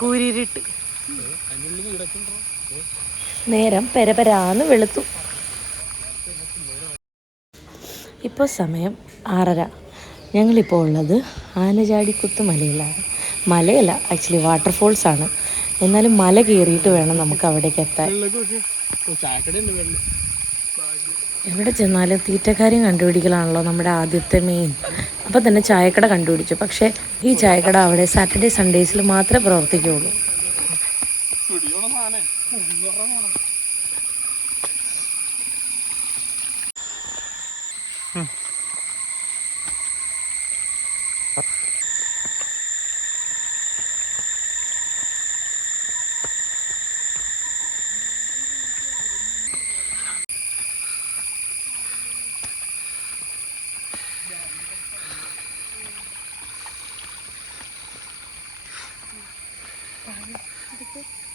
കൂരിരുട്ട്. നേരം പെരപരാന്ന് വെളുത്തു. ഇപ്പോൾ സമയം 6:30. ഞങ്ങളിപ്പോൾ ഉള്ളത് ആനചാടിക്കുത്ത് മലയിലാണ്. മലയല്ല, ആക്ച്വലി വാട്ടർഫോൾസാണ്. എന്നാലും മല കയറിയിട്ട് വേണം നമുക്ക് അവിടേക്ക് എത്താൻ. എവിടെ ചെന്നാലും തീറ്റക്കാര്യം കണ്ടുപിടിക്കലാണല്ലോ നമ്മുടെ ആദ്യത്തെ മെയിൻ. അപ്പം തന്നെ ചായക്കട കണ്ടുപിടിച്ചു. പക്ഷേ ഈ ചായക്കട അവിടെ സാറ്റർഡേ സൺഡേസിൽ മാത്രമേ പ്രവർത്തിക്കുകയുള്ളൂ.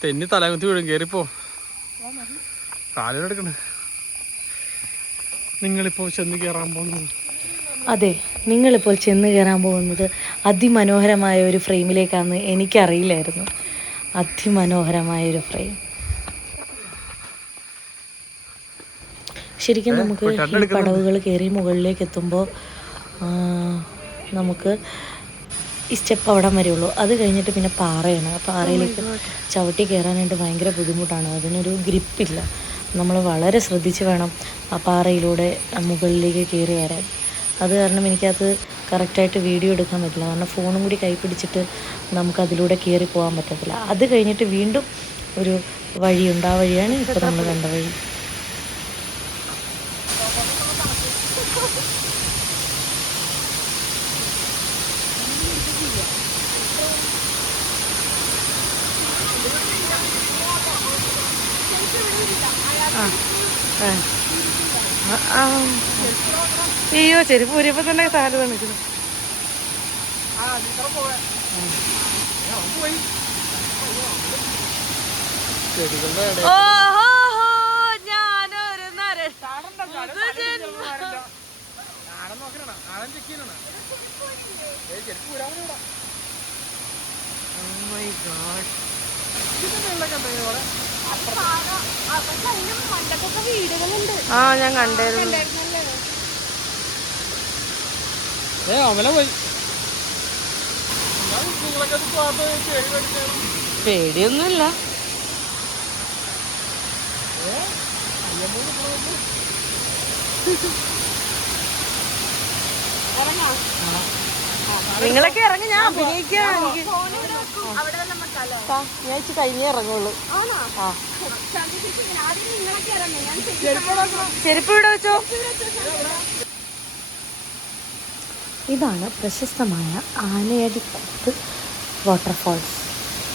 തെന്നി തലകുത്തി വീഴും. കയറിപ്പോ കാലെടുക്കണ. നിങ്ങളിപ്പോൾ ചെന്ന് കയറാൻ പോകുന്നത്, അതെ, നിങ്ങളിപ്പോൾ ചെന്ന് കയറാൻ പോകുന്നത് അതിമനോഹരമായ ഒരു ഫ്രെയിമിലേക്കാണെന്ന് എനിക്കറിയില്ലായിരുന്നു. അതിമനോഹരമായൊരു ഫ്രെയിം. ശരിക്കും നമുക്ക് ഈ പടവുകൾ കയറി മുകളിലേക്ക് എത്തുമ്പോൾ നമുക്ക് ഈ സ്റ്റെപ്പ് അവിടം വരെയുള്ളൂ. അത് കഴിഞ്ഞിട്ട് പിന്നെ പാറയാണ്. ആ പാറയിലേക്ക് ചവിട്ടി കയറാനായിട്ട് ഭയങ്കര ബുദ്ധിമുട്ടാണ്. അതിനൊരു ഗ്രിപ്പില്ല. നമ്മൾ വളരെ ശ്രദ്ധിച്ച് വേണം ആ പാറയിലൂടെ മുകളിലേക്ക് കയറി വരാൻ. അത് കാരണം എനിക്കത് കറക്റ്റായിട്ട് വീഡിയോ എടുക്കാൻ പറ്റില്ല. കാരണം ഫോണും കൂടി കൈ പിടിച്ചിട്ട് നമുക്കതിലൂടെ കയറി പോകാൻ പറ്റത്തില്ല. അത് കഴിഞ്ഞിട്ട് വീണ്ടും ഒരു വഴിയുണ്ട്. ആ വഴിയാണ് ഇപ്പോൾ നമ്മൾ കണ്ട വഴി. അയ്യോ, ചെരുപ്പ് ഊരിയപ്പോ തന്നെ താഴെ നിൽക്കുന്നു. ഞാനൊരു ഞാൻ കണ്ടായിരുന്നു. പേടിയൊന്നുമില്ല. നിങ്ങളൊക്കെ ഇറങ്ങി, ഞാൻ അഭിനയിക്കാൻ. ഞാൻ കഴിഞ്ഞേ ഇറങ്ങുള്ളൂ. ചെരുപ്പ് ഇവിടെ വെച്ചോ. ഇതാണ് പ്രശസ്തമായ ആനയടിക്കുത്ത് വാട്ടർഫാൾസ്.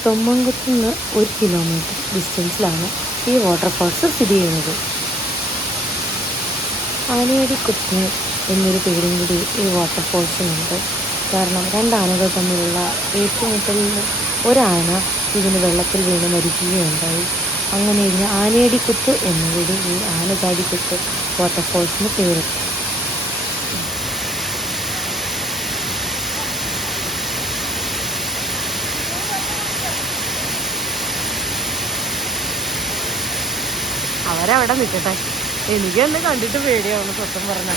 തൊമ്മൻകുത്ത് നിന്ന് 1 കിലോമീറ്റർ ഡിസ്റ്റൻസിലാണ് ഈ വാട്ടർഫാൾസ് സ്ഥിതി ചെയ്യുന്നത്. ആനയടിക്കുത്ത് എന്നൊരു പേരും കൂടി ഈ വാട്ടർഫാൾസിനുണ്ട്. കാരണം 2 ആനകൾ തമ്മിലുള്ള ഏറ്റുമുട്ടലിൽ ഒരാന ഇതിന് വെള്ളത്തിൽ വീണ് മരിക്കുകയുണ്ടായി. അങ്ങനെ ഇതിന് ആനയടിക്കുത്ത് എന്നുകൂടി ഈ ആനചാടിക്കുത്ത് വാട്ടർഫാൾസിന് പേര്. അവരവിടെ നിൽക്കട്ടെ. എനിക്ക് എന്നെ കണ്ടിട്ട് പേടിയാവുന്നു സത്യം പറഞ്ഞ.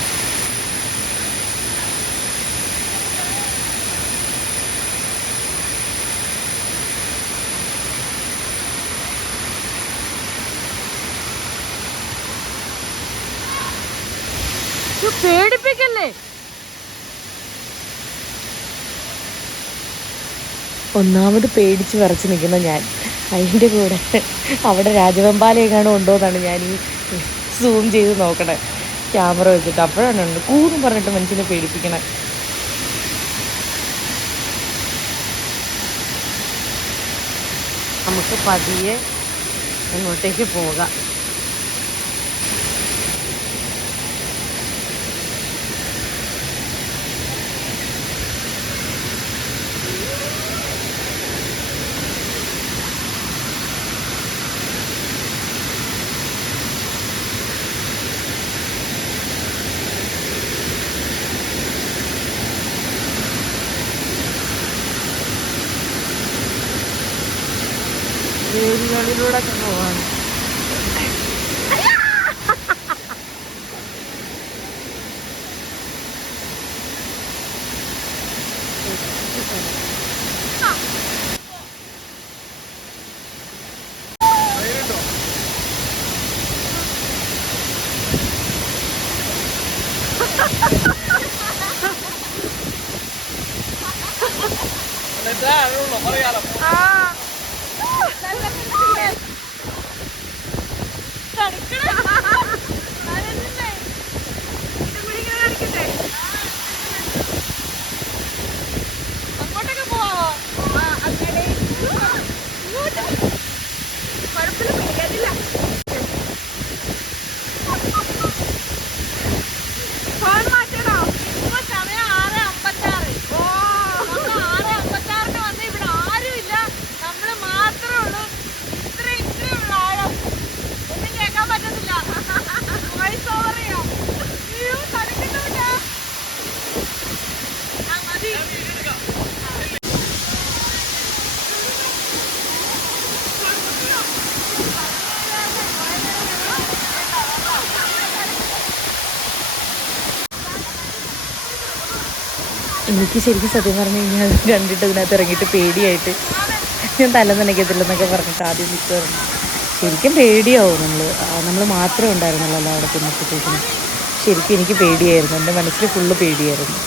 പേടിപ്പിക്കല്ലേ. ഒന്നാമത് പേടിച്ച് വിറച്ച് നിൽക്കുന്ന ഞാൻ. അതിൻ്റെ കൂടെ അവിടെ രാജവെമ്പാലയെങ്ങാനും ഉണ്ടോ എന്നാണ് ഞാൻ ഈ സൂം ചെയ്ത് നോക്കണേ ക്യാമറ വെച്ചിട്ട്. അപ്പോഴാണ് ഉണ്ട് കൂന്നും പറഞ്ഞിട്ട് മനുഷ്യനെ പേടിപ്പിക്കണേ. നമുക്ക് പതിയെ അങ്ങോട്ടേക്ക് പോകാം. വേരുകളിലൂടെ ഒക്കെ പോവാണ്. അങ്ങോട്ടൊക്കെ പോവാമോ? കുഴപ്പമില്ല, പേടിയാതില്ല. ഫോൺ മാറ്റണോ? ഇപ്പൊ സമയം 6:56. 6:56 വന്ന് ഇവിടെ ആരുമില്ല, നമ്മള് മാത്രമേ ഉള്ളൂ. ഇത്രയും ആഴം ഒന്നും കേൾക്കാൻ പറ്റത്തില്ല. വോയിസ് ഓവർ ചെയ്യാം. അയ്യോ, തടുക്കുന്നുണ്ട്. മതി. എനിക്ക് ശരിക്കും സത്യം പറഞ്ഞു കഴിഞ്ഞാൽ അത് കണ്ടിട്ട് ഇതിനകത്ത് ഇറങ്ങിയിട്ട് പേടിയായിട്ട് ഞാൻ തല നനയ്ക്കത്തില്ലെന്നൊക്കെ പറഞ്ഞിട്ട് ആദ്യം നിൽക്കുമായിരുന്നു. ശരിക്കും പേടിയാവും. നമ്മൾ മാത്രമേ ഉണ്ടായിരുന്നുള്ളൂ അവിടെ ചെന്നപ്പോഴത്തേക്കിനും. ശരിക്കും എനിക്ക് പേടിയായിരുന്നു. എൻ്റെ മനസ്സിൽ ഫുള്ള് പേടിയായിരുന്നു.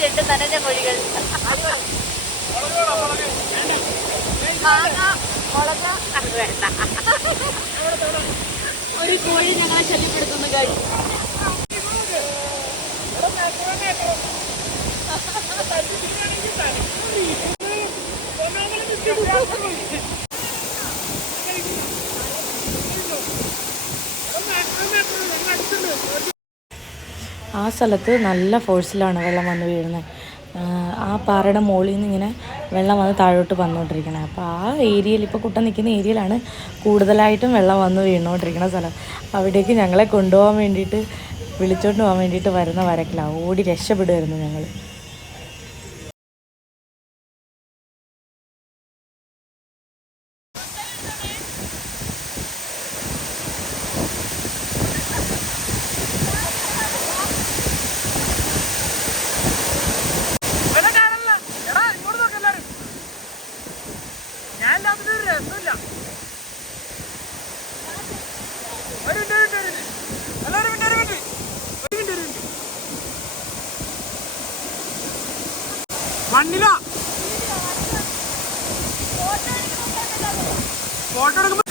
രണ്ട് നനഞ്ഞ കോഴികൾ. ഒരു കോഴി ഞങ്ങളെ ശല്യപ്പെടുത്തുന്നു കാര്യം. ആ സ്ഥലത്ത് നല്ല ഫോഴ്സിലാണ് വെള്ളം വന്ന് വീഴുന്നത്. ആ പാറയുടെ മുകളിൽ നിന്ന് ഇങ്ങനെ വെള്ളം വന്ന് താഴോട്ട് വന്നുകൊണ്ടിരിക്കണേ. അപ്പോൾ ആ ഏരിയയിൽ, ഇപ്പോൾ കുട്ടൻ നിൽക്കുന്ന ഏരിയയിലാണ് കൂടുതലായിട്ടും വെള്ളം വന്ന് വീണുകൊണ്ടിരിക്കുന്ന സ്ഥലം. അവിടേക്ക് ഞങ്ങളെ കൊണ്ടുപോകാൻ വേണ്ടിയിട്ട്, വിളിച്ചോണ്ട് പോകാൻ വേണ്ടിയിട്ട് വരുന്ന വരക്കിലാണ്. ഓടി രക്ഷപ്പെടുമായിരുന്നു ഞങ്ങൾ. മണ്ണില ഫോട്ടോ എടുക്കുമ്പോ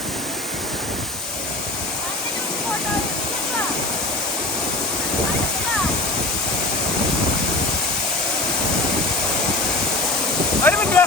ഒരു മിനിറ്റ്.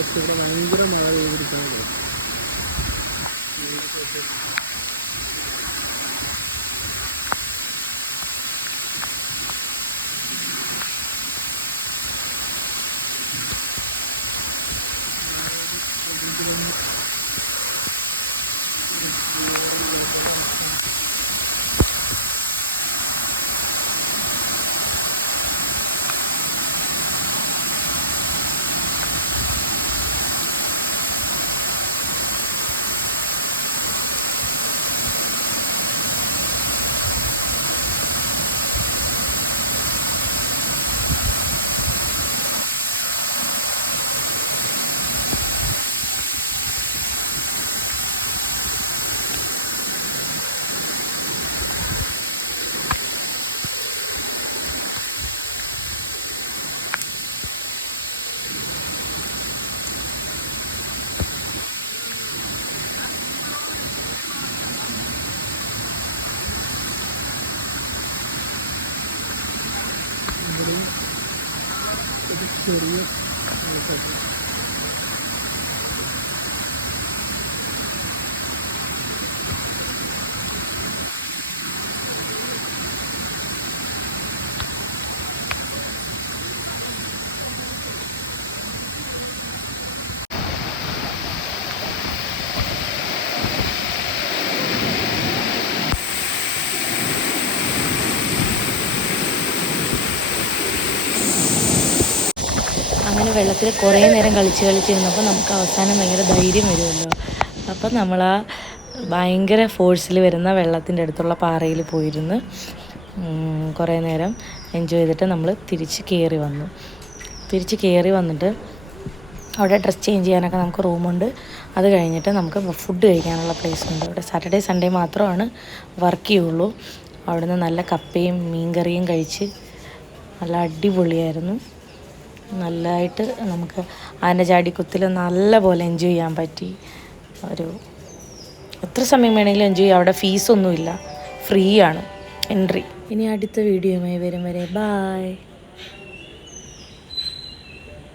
പക്ഷെ ഇവിടെ ഭയങ്കര മഴ പെയ്തിരിക്കുന്നത്. ചെറിയ അങ്ങനെ വെള്ളത്തിൽ കുറേ നേരം കളിച്ചിരുന്നപ്പോൾ നമുക്ക് അവസാനം ഭയങ്കര ധൈര്യം വരുമല്ലോ. അപ്പം നമ്മൾ ആ ഭയങ്കര ഫോഴ്സിൽ വരുന്ന വെള്ളത്തിൻ്റെ അടുത്തുള്ള പാറയിൽ പോയിരുന്ന് കുറേ നേരം എൻജോയ് ചെയ്തിട്ട് നമ്മൾ തിരിച്ച് കയറി വന്നിട്ട് അവിടെ ഡ്രസ്സ് ചേഞ്ച് ചെയ്യാനൊക്കെ നമുക്ക് റൂമുണ്ട്. അത് കഴിഞ്ഞിട്ട് നമുക്ക് ഫുഡ് കഴിക്കാനുള്ള പ്ലേസ് ഉണ്ട്. അവിടെ സാറ്റർഡേ സൺഡേ മാത്രമാണ് വർക്ക് ചെയ്യുള്ളൂ. അവിടുന്ന് നല്ല കപ്പയും മീൻകറിയും കഴിച്ച് നല്ല അടിപൊളിയായിരുന്നു. നല്ലതായിട്ട് നമുക്ക് ആന ചാടിക്കുത്തിൽ നല്ല പോലെ എൻജോയ് ചെയ്യാൻ പറ്റി. എത്ര സമയം വേണമെങ്കിലും എൻജോയ് ചെയ്യാം. അവിടെ ഫീസൊന്നുമില്ല, ഫ്രീ ആണ് എൻട്രി. ഇനി അടുത്ത വീഡിയോയുമായി വരും വരെ ബായ്.